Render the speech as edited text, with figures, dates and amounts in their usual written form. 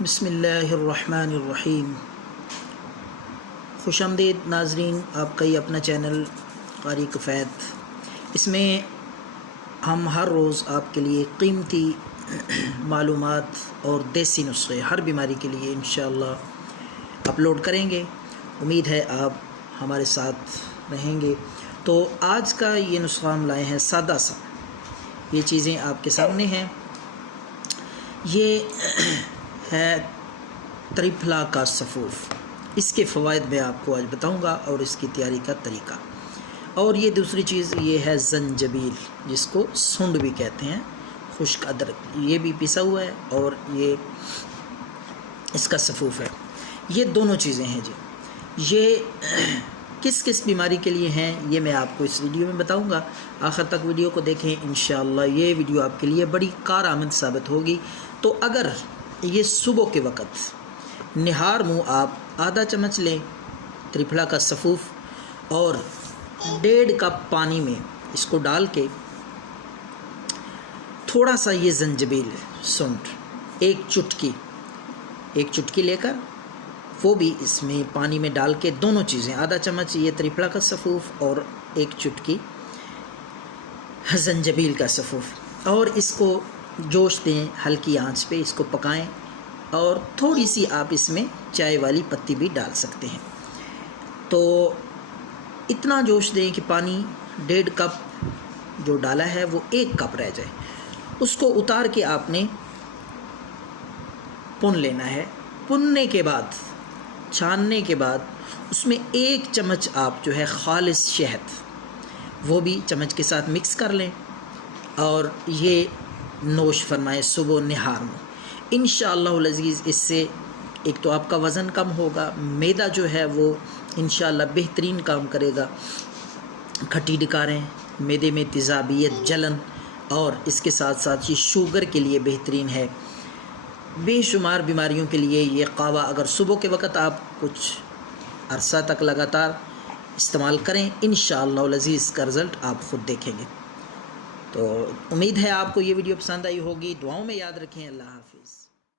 بسم اللہ الرحمن الرحیم۔ خوش آمدید ناظرین، آپ کا یہ اپنا چینل قاری کفایت۔ اس میں ہم ہر روز آپ کے لیے قیمتی معلومات اور دیسی نسخے ہر بیماری کے لیے انشاءاللہ اپلوڈ کریں گے۔ امید ہے آپ ہمارے ساتھ رہیں گے۔ تو آج کا یہ نسخہ ہم لائے ہیں سادہ سا، یہ چیزیں آپ کے سامنے ہیں۔ یہ ہے تریپھلا کا صفوف، اس کے فوائد میں آپ کو آج بتاؤں گا اور اس کی تیاری کا طریقہ۔ اور یہ دوسری چیز یہ ہے زنجبیل، جس کو سونڈ بھی کہتے ہیں، خشک ادرک، یہ بھی پسا ہوا ہے اور یہ اس کا صفوف ہے۔ یہ دونوں چیزیں ہیں جی۔ یہ کس کس بیماری کے لیے ہیں یہ میں آپ کو اس ویڈیو میں بتاؤں گا۔ آخر تک ویڈیو کو دیکھیں، انشاءاللہ یہ ویڈیو آپ کے لیے بڑی کارآمد ثابت ہوگی۔ تو اگر یہ صبح کے وقت نہار منہ آپ آدھا چمچ لیں تریپھلا کا صفوف، اور 1.5 کپ پانی میں اس کو ڈال کے تھوڑا سا یہ زنجبیل، سونڈ، ایک چٹکی لے کر وہ بھی اس میں پانی میں ڈال کے، دونوں چیزیں آدھا چمچ یہ تریپھلا کا صفوف اور ایک چٹکی زنجبیل کا صفوف، اور اس کو جوش دیں، ہلکی آنچ پہ اس کو پکائیں، اور تھوڑی سی آپ اس میں چائے والی پتی بھی ڈال سکتے ہیں۔ تو اتنا جوش دیں کہ پانی 1.5 کپ جو ڈالا ہے وہ 1 کپ رہ جائے۔ اس کو اتار کے آپ نے پن لینا ہے۔ پننے کے بعد، چھاننے کے بعد اس میں 1 چمچ آپ جو ہے خالص شہد، وہ بھی چمچ کے ساتھ مکس کر لیں اور یہ نوش فرمائیں صبح نہار میں۔ انشاءاللہ العزیز اس سے ایک تو آپ کا وزن کم ہوگا، معدہ جو ہے وہ انشاءاللہ بہترین کام کرے گا، کھٹی ڈکاریں، معدے میں تیزابیت، جلن، اور اس کے ساتھ ساتھ یہ شوگر کے لیے بہترین ہے۔ بے شمار بیماریوں کے لیے یہ قہوہ اگر صبح کے وقت آپ کچھ عرصہ تک لگاتار استعمال کریں، انشاءاللہ العزیز کا رزلٹ آپ خود دیکھیں گے۔ تو امید ہے آپ کو یہ ویڈیو پسند آئی ہوگی۔ دعاؤں میں یاد رکھیں۔ اللہ حافظ۔